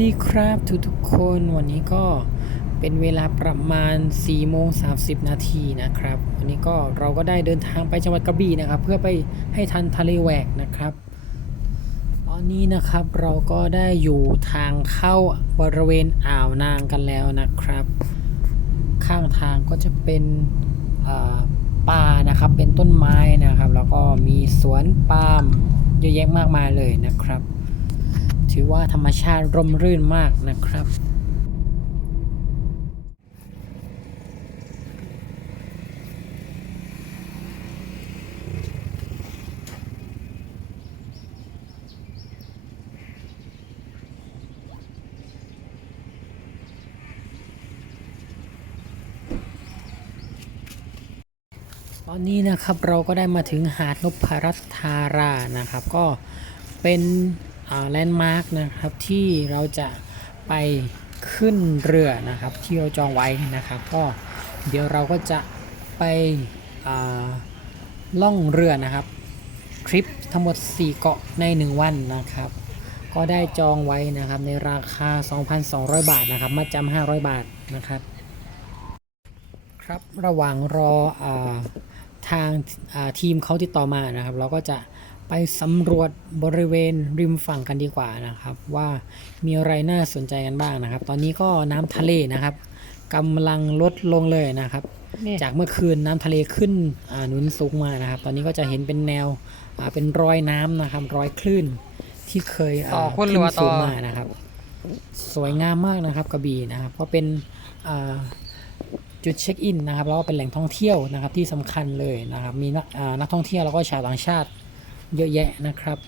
ดีครับทุกๆคนวันนี้ก็เป็นเวลาประมาณ4โมง30 นาทีนะครับ วันนี้ก็เราก็ได้เดินทางไปจังหวัดกระบี่นะครับ เพื่อไปให้ทันทะเลแหวกนะครับ ตอนนี้นะครับเราก็ได้อยู่ทางเข้าบริเวณอ่าวนางกันแล้วนะครับ ข้างทางก็จะเป็นป่านะครับเป็นต้นไม้นะครับ แล้วก็มีสวนปาล์มเยอะแยะมากมายเลยนะครับ ถือว่าธรรมชาติร่มรื่นมากนะครับตอนนี้นะครับเราก็ได้มาถึงหาดนพรัตธารานะครับ ก็เป็น แลนด์มาร์กนะครับที่เราจะไปขึ้นเรือนะครับที่เราจองไว้นะครับก็เดี๋ยวเราก็จะไปล่องเรือนะครับทริปทั้งหมด 4 เกาะใน 1 วันนะครับ ก็ได้จองไว้นะครับในราคา 2,200 บาทนะครับมาจำ500 บาทนะครับ ครับระหว่างรออทางทีมเขาติดต่อมานะครับ เราก็จะ ไปสำรวจบริเวณริมฝั่งกันดีกว่านะครับ ว่ามีอะไรน่าสนใจกันบ้างนะครับ ตอนนี้ก็น้ำทะเลนะครับกำลังลดลงเลยนะครับ จากเมื่อคืนน้ำทะเลขึ้นอ่าหนุนสูงมานะครับ ตอนนี้ก็จะเห็นเป็นแนวอ่าเป็นรอยน้ำนะครับรอยคลื่นที่เคยาต่อคุณหรือว่าต่อสูงมานะครับ สวยงามมากนะครับกระบี่นะครับก็เป็นอ่าจุดเช็คอินนะครับแล้วก็เป็นแหล่งท่องเที่ยวนะครับที่สำคัญเลยนะครับ มีนักอ่านักท่องเที่ยวแล้วก็ชาวต่างชาติ เยอะแยะนะครับ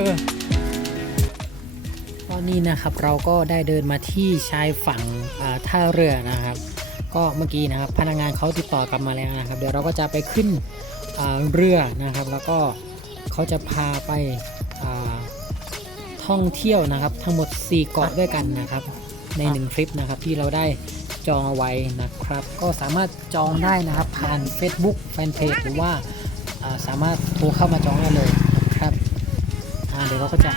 อตอนนี้นะครับเราก็ได้เดินมาที่ชายฝั่งท่าเรือนะครับ ก็เมื่อกี้นะครับพนักงานเขาติดต่อกลับมาแล้วนะครับ เดี๋ยวเราก็จะไปขึ้นเรือนะครับ แล้วก็เขาจะพาไปท่องเที่ยวนะครับ ทั้งหมด 4 เกาะด้วยกันนะครับ ใน1ทริปนะครับที่เราได้จองเอาไว้นะครับ ก็สามารถจองได้นะครับผ่าน Facebook Fanpage หรือว่าสามารถโทรเข้ามาจองได้เลย เดี๋ยวเราก็จะ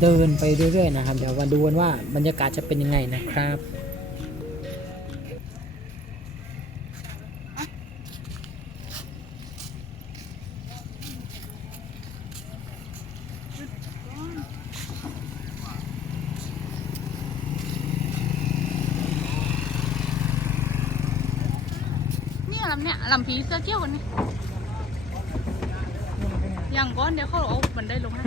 เดินไปเรื่อยๆนะครับ เดี๋ยวมาดูกันว่าบรรยากาศจะเป็นยังไงนะครับนี่ยลำเนี่ยลำผีเสื้อเกี้ยวกันนี่ยอย่างก้อนเดี๋ยวเขาเอาบันได้ลงให้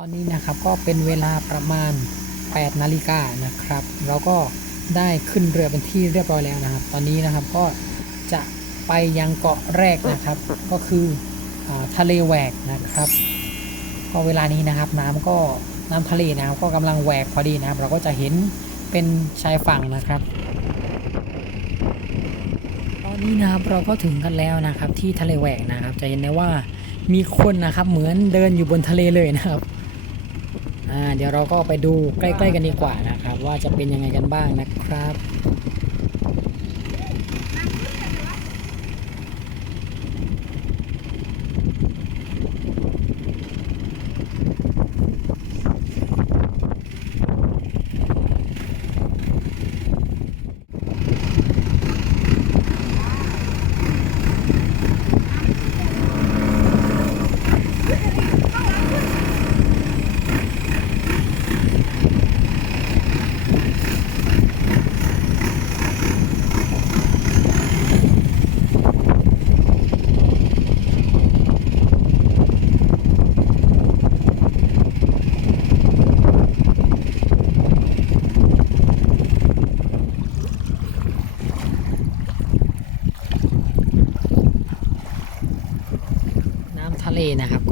อนนี้นะครับก็เป็นเวลาประมาณ 8 นาฬิกานะครับ เราก็ได้ขึ้นเรือเป็นที่เรียบร้อยแล้วนะครับ ตอนนี้นะครับก็จะไปยังเกาะแรกนะครับ ก็คืออทะเลแหวกนะครับ ก็เวลานี้นะครับ น้ำก็น้ำทะเลนะครับ ก็กำลังแหวกพอดีนะครับ เราก็จะเห็นเป็นชายฝั่งนะครับ ตอนนี้นะครับเราก็ถึงกันแล้วนะครับ ที่ทะเลแหวกนะครับ จะเห็นได้ว่ามีคนนะครับเหมือนเดินอยู่บนทะเลเลยนะครับ เดี๋ยวเราก็ไปดูใกล้ ๆ กันดีกว่านะครับ ว่าจะเป็นยังไงกันบ้างนะครับ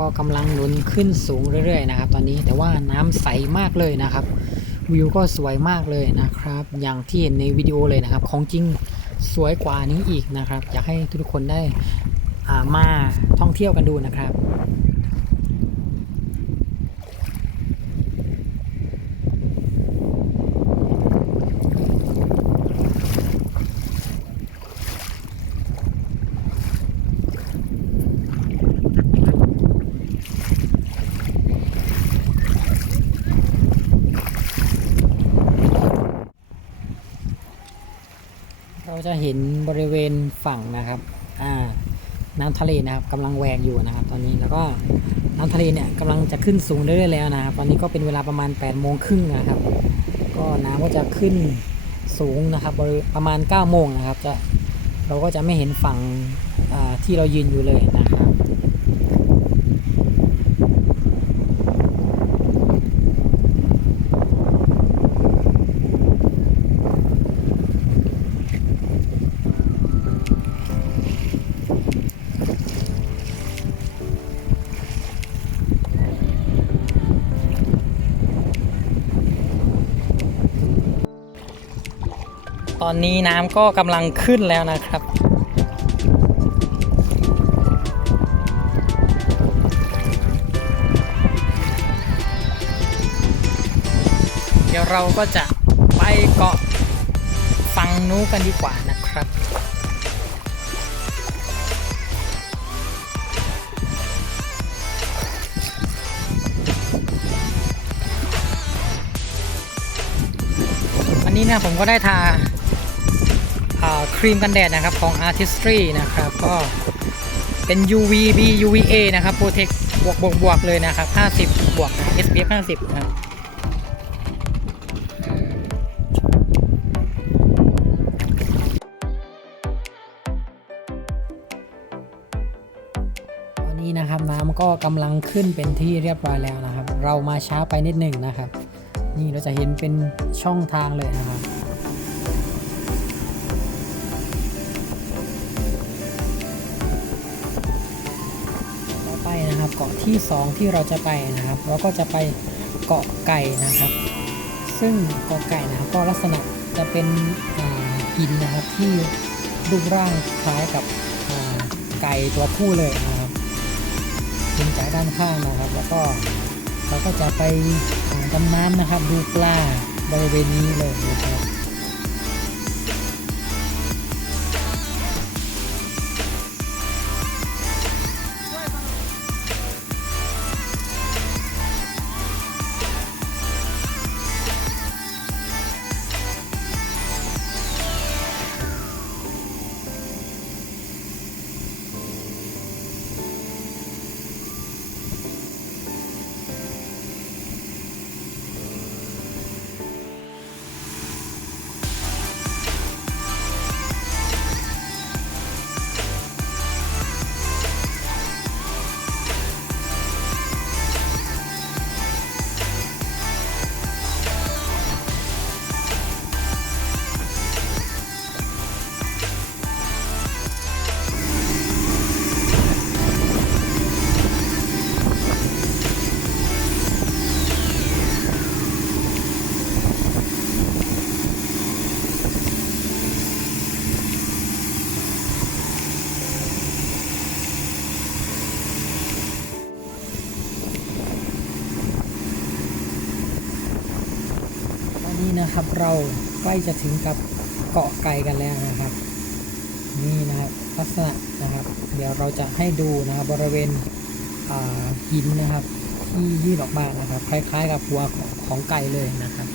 ก็กำลังหนุนขึ้นสูงเรื่อยๆนะครับ ตอนนี้แต่ว่าน้ำใสมากเลยนะครับ วิวก็สวยมากเลยนะครับ อย่างที่เห็นในวิดีโอเลยนะครับ ของจริงสวยกว่านี้อีกนะครับ อยากให้ทุกคนได้ามาท่องเที่ยวกันดูนะครับ เราจะเห็นบริเวณ ฝั่งนะครับอ่าน้ำทะเลนะครับกำลังแหวกอยู่นะครับ ตอนนี้แล้วก็น้ำทะเลเนี่ยกำลังจะขึ้นสูงเรื่อยๆแล้วนะครับ ตอนนี้ก็เป็นเวลาประมาณ8ปดโมงครึ่งนะครับ ก็น้ำก็จะขึ้นสูงนะครับประมาณ9ก้าโมงนะครับจะเราก็จะไม่เห็นฝั่งที่เรายืนอยู่เลยนะครับ นี้น้ำก็กำลังขึ้นแล้วนะครับ เดี๋ยวเราก็จะไปเกาะฝั่งนู้กันดีกว่านะครับอันนี้เนะผมก็ได้ทา ครีมกันแดดนะครับของ Artistry นะครับก็เป็น UVB UVA นะครับ Protect บวกบวกบวกเลยนะครับ 50 บวกนะ SPF 50 นะครับตอนนี้นะครับน้ำก็กำลังขึ้นเป็นที่เรียบร้อยแล้วนะครับ เรามาช้าไปนิดหนึ่งนะครับ นี่เราจะเห็นเป็นช่องทางเลยนะครับ ที่ 2 ที่เราจะไปนะครับเราก็จะไปเกาะไก่นะครับ ซึ่งเกาะไก่นะก็ลักษณะจะเป็นหินนะครับที่รูปร่างคล้ายกับไก่ตัวผู้เลยนะครับเห็นจากด้านข้างนะครับ แล้วก็เราก็จะไปดำน้ำนะครับดูปลาบริเวณนี้เลยนะครับ เราใกล้จะถึงกับเกาะไก่กันแล้วนะครับ นี่นะครับลักษณะนะครับ เดี๋ยวเราจะให้ดูนะครับบริเวณหินนะครับ ที่ยื่นออกมานะครับ คล้ายๆ กับหัวของไก่เลยนะครับ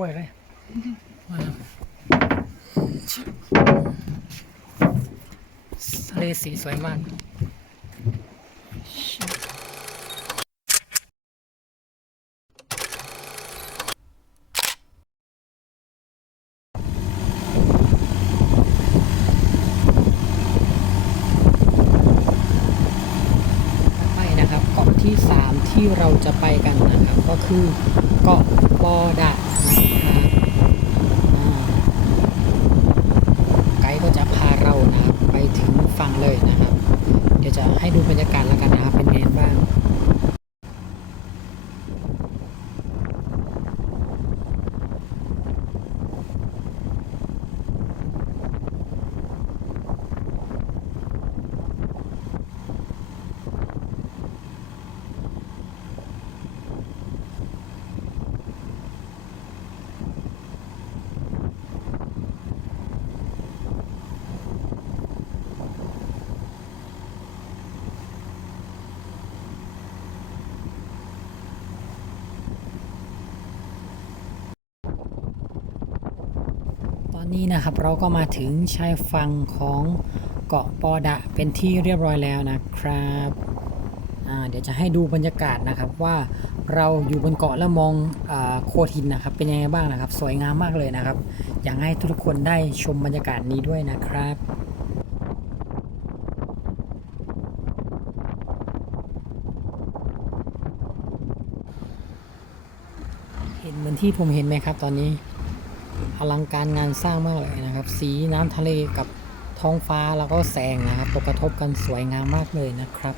วยเลยทะเลสีสวยมากไปนะครับเกาะที่ 3 ที่เราจะไปกันนะครับ ก็คือเกาะปอดะนะครับอ่าไกด์ก็จะพาเรานะครับไปถึงฝั่งเลยนะครับ เดี๋ยวจะให้ดูบรรยากาศแล้วกันนะครับเป็นไงบ้าง ตอ นี้นะครับเราก็มาถึงชายฝั่งของเกาะปอดะเป็นที่เรียบร้อยแล้วนะครับเดี๋ยวจะให้ดูบรรยากาศนะครับว่าเราอยู่บนเกาะแล้วมองอโขดหินนะครับ เป็นยังไงบ้างนะครับ สวยงามมากเลยนะครับ อยากให้ทุกคนได้ชมบรรยากาศนี้ด้วยนะครับเห็นเหมือนที่ผมเห็นไหมครับตอนนี้ อลังการงานสร้างมากเลยนะครับ สีน้ำทะเลกับท้องฟ้าแล้วก็แสงนะครับตกกระทบกันสวยงามมากเลยนะครับ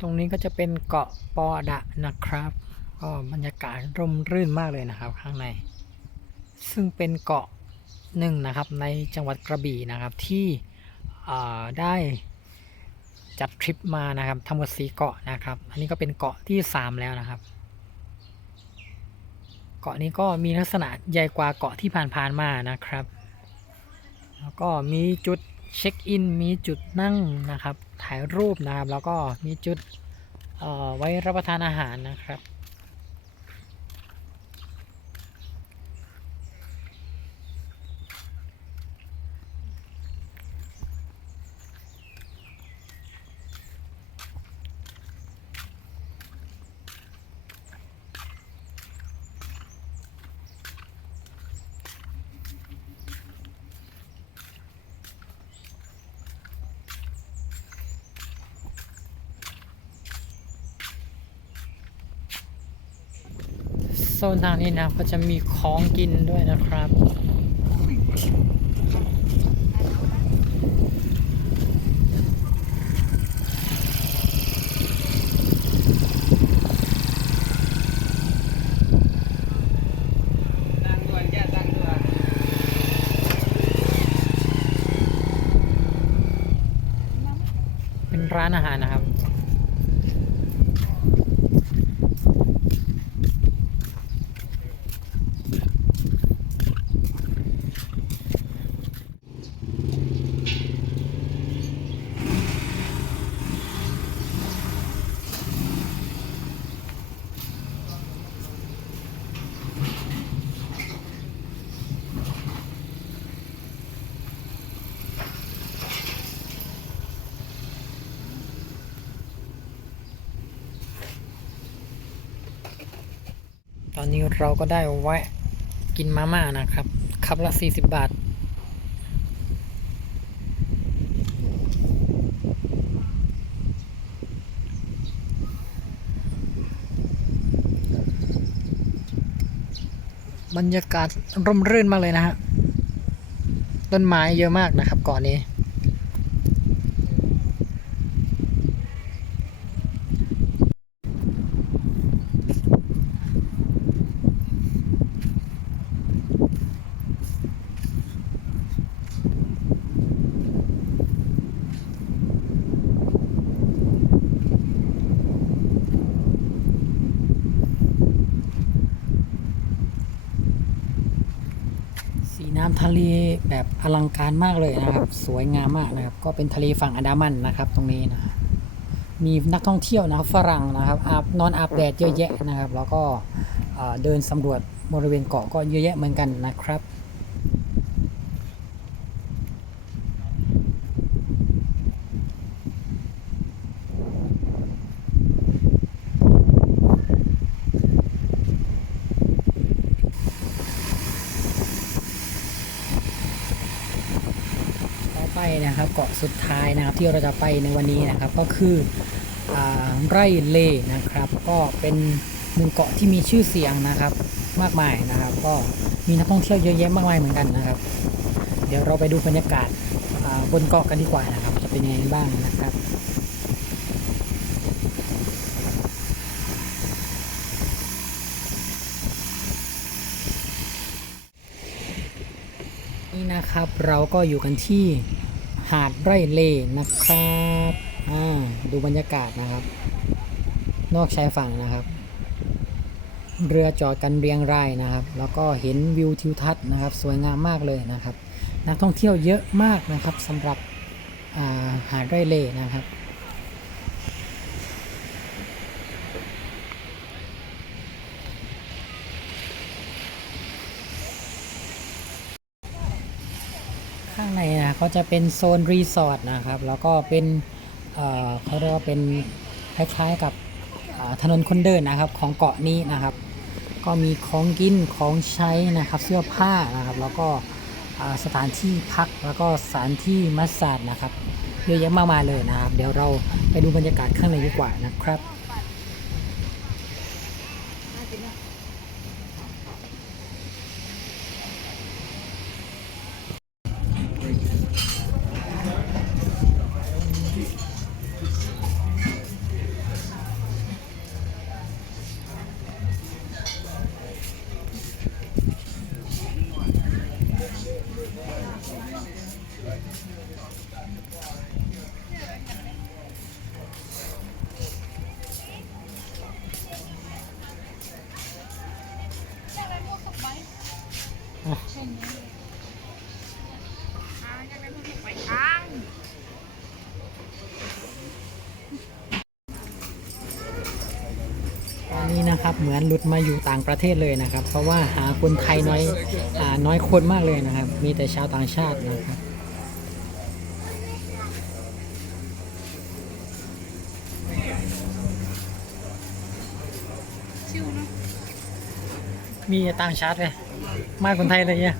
ตรงนี้ก็จะเป็นเกาะปอดะนะครับ ก็บรรยากาศร่มรื่นมากเลยนะครับ ข้างใน ซึ่งเป็นเกาะหนึ่งนะครับในจังหวัดกระบี่นะครับที่ได้จัดทริปมานะครับทั้งหมดสีเกาะนะครับ อันนี้ก็เป็นเกาะที่ 3 แล้วนะครับ เกาะนี้ก็มีลักษณะใหญ่กว่าเกาะที่ผ่านๆมานะครับ แล้วก็มีจุดเช็คอิน มีจุดนั่งนะครับ ถ่ายรูปนะครับ แล้วก็มีจุดไว้รับประทานอาหารนะครับ โซนทางนี้นะก็จะมีของกินด้วยนะครับ เป็นร้านอาหารนะครับ ต อนนี้เราก็ได้แวะกินมาม่านะครับคับละ 40 บาท บรรยากาศร่มรื่นมากเลยนะฮะ ต้นไม้เยอะมากนะครับก่อนนี้ สีน้ำ ทะเลแบบอลังการมากเลยนะครับ สวยงามมากนะครับ ก็เป็นทะเลฝั่งอันดามันนะครับ ตรงนี้นะมีนักท่องเที่ยวนะครับฝรั่งนะครับอาบนอนอาบแดดเยอะแยะนะครับ แล้วก็เอ่อเดินสำรวจบริเวณเกาะก็เยอะแยะเหมือนกันนะครับ ต่อไป นะครับเกาะสุดท้ายนะครับที่เราจะไปในวันนี้นะครับก็คืออไร่เลนะครับ ก็เป็นหนึ่งเกาะที่มีชื่อเสียงนะครับมากมายนะครับ ก็มีนักท่องเที่ยวเยอะแยะมากมายเหมือนกันนะครับ เดี๋ยวเราไปดูบรรยากาศาบนเกาะกันดีกว่านะครับ จะเป็นยังไงบ้างนะครับนี่นะครับเราก็อยู่กันที่ หาดไร่เลนะครับอ่าดูบรรยากาศนะครับ นอกชายฝั่งนะครับ เรือจอดกันเรียงรายนะครับ แล้วก็เห็นวิวทิวทัศน์นะครับ สวยงามมากเลยนะครับ นักท่องเที่ยวเยอะมากนะครับสำหรับอ่าหาดไร่เลนะครับ ข้างในนะก็จะเป็นโซนรีสอร์ทนะครับ แล้วก็เป็นเขาเรียกว่าเป็นคล้ายๆกับถนนคนเดินนะครับของเกาะนี้นะครับ ก็มีของกินของใช้นะครับเสื้อผ้านะครับ แล้วก็สถานที่พักแล้วก็สถานที่มัสซาดนะครับเยอะแยะมากมายเลยนะครับ เดี๋ยวเราไปดูบรรยากาศข้างในดีกว่านะครับ เหมือนหลุดมาอยู่ต่างประเทศเลยนะครับ เพราะว่าหาคนไทยน้อยอน้อยคนมากเลยนะครับ มีแต่ชาวต่างชาตินะครับมีต่างชาติเลยมากคนไทยเลยเนี่ย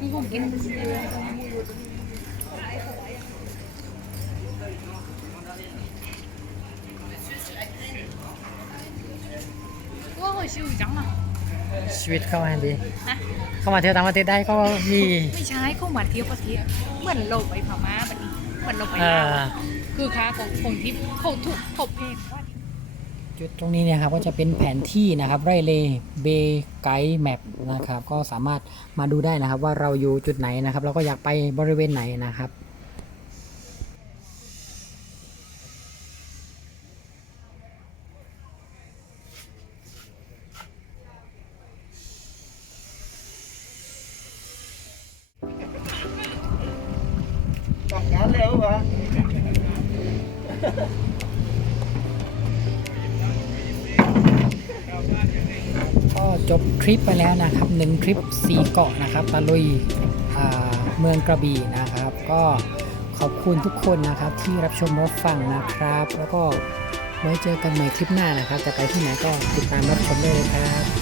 มีของกินว่าเขา ชิวจังอะชีวิตเข้ามาดีฮะเข้ามาเที่ยวต่างประเทศได้ก็มีไม่ใช่เขามาเที่ยวประเทศเหมือนเราไปพม่าแบบนี้เหมือนเราไปเอ่ลาวอคือค่าของของที่เขาถูกเขาเพงว่าจุดตรงนี้เนี่ยครับก็จะเป็นแผนที่นะครับไรเลเบไกด์แมปนะครับ ก็สามารถมาดูได้นะครับ ว่าเราอยู่จุดไหนนะครับเราก็อยากไปบริเวณไหนนะครับ วะก็จบทริปไปแล้วนะครับหนึ่งทริปสี่เกาะนะครับตะลุยเมืองกระบี่นะครับ ก็ขอบคุณทุกคนนะครับที่รับชมรับฟังนะครับ แล้วก็ไว้เจอกันใหม่คลิปหน้านะครับ จะไปที่ไหนก็ติดตามรับชมได้เลยครับ